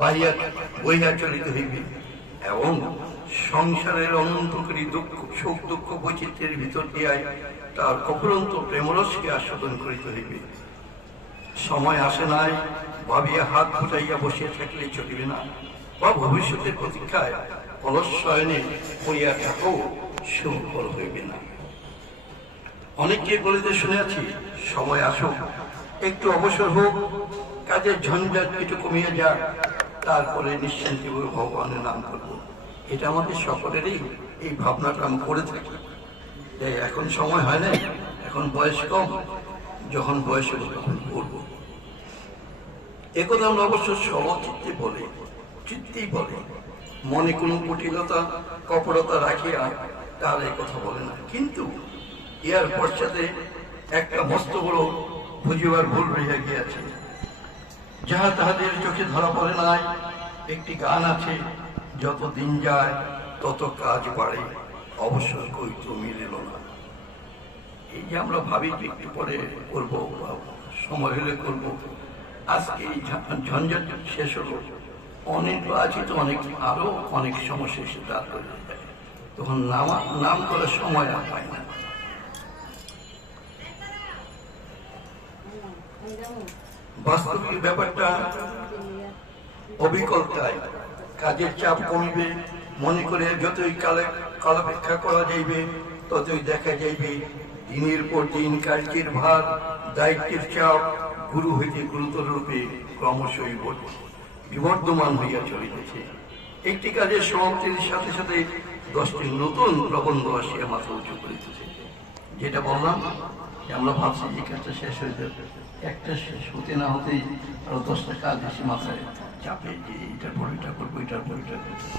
বাহিয়া বইয়া চলিতে হইবে এবং সংসারের অনন্তকারী দুঃখ সুখ দুঃখ বৈচিত্র্যের ভিতর দিয়া তার অফুরন্ত প্রেমরসকে আস্বাদন করিতে হইবে। সময় আসে নাই ভাবিয়া হাত ফুটাইয়া বসিয়া থাকলে চলিবে না, বা ভবিষ্যতের প্রতীক্ষায় অলস শয়নে পড়িয়া থাকাও সুফল হইবে না। অনেককে বলিতে শুনেছি, সময় আসুক, একটু অবসর হোক, কাজের ঝঞ্ঝাট একটু কমিয়ে যাক, তারপরে নিশ্চিন্তে ভগবানের নাম করব। এটা আমাদের সকলেরই এই ভাবনাটা আমি করে থাকি। এখন সময় হয় না, এখন বয়স কম, যখন বয়স হলো তখন করবো। একথা আমরা অবশ্য সচিত্তে বলে, চিত্তেই বলে, মনে কোনো কুটিলতা কপটতা রাখিয়া তার এই কথা বলে না। কিন্তু ইহার পশ্চাতে একটা মস্ত বড় বুঝিবার ভুল রইয়া গিয়াছে, যাহা তাহাদের চোখে ধরা পড়ে নাই। একটি গান আছে, যত দিন যায় তত কাজ বাড়ে, অবসর কইতো মিলিল না। এই যে আমরা ভাবি যে একটু পরে করবো, সময় হলে করবো, আজকে এই ঝঞ্ঝাট শেষ হলো, অনেক আছে তো অনেক আরো অনেক সমস্যা এসে দাঁড় করে যায়, তখন নাম করার সময় আর পায় না। বাস্তবিক ব্যাপারটা অবিকলতায়, কাজের চাপ কমিবে মনে করে যতই কালাপেক্ষা করা যাইবে, ততই দেখা যাইবে দিনের পর দিন কার্যের ভার, দায়িত্বের চাপ গুরু হইতে গুরুতর রূপে ক্রমশই বিবর্ধমান হইয়া চলিতেছে। একটি কাজের সমাপ্তির সাথে সাথে 10টি নতুন প্রবন্ধ আসিয়া মাথা উঁচু করিতেছে। যেটা বললাম, আমরা ভাবছি যে কাজটা শেষ হয়ে যাবে, একটা শেষ হতে না হতেই আরো 10টা কাজ এসে মাথায় চাপে, যে এটার পর এটা করবো, এটার পর এটা করবো।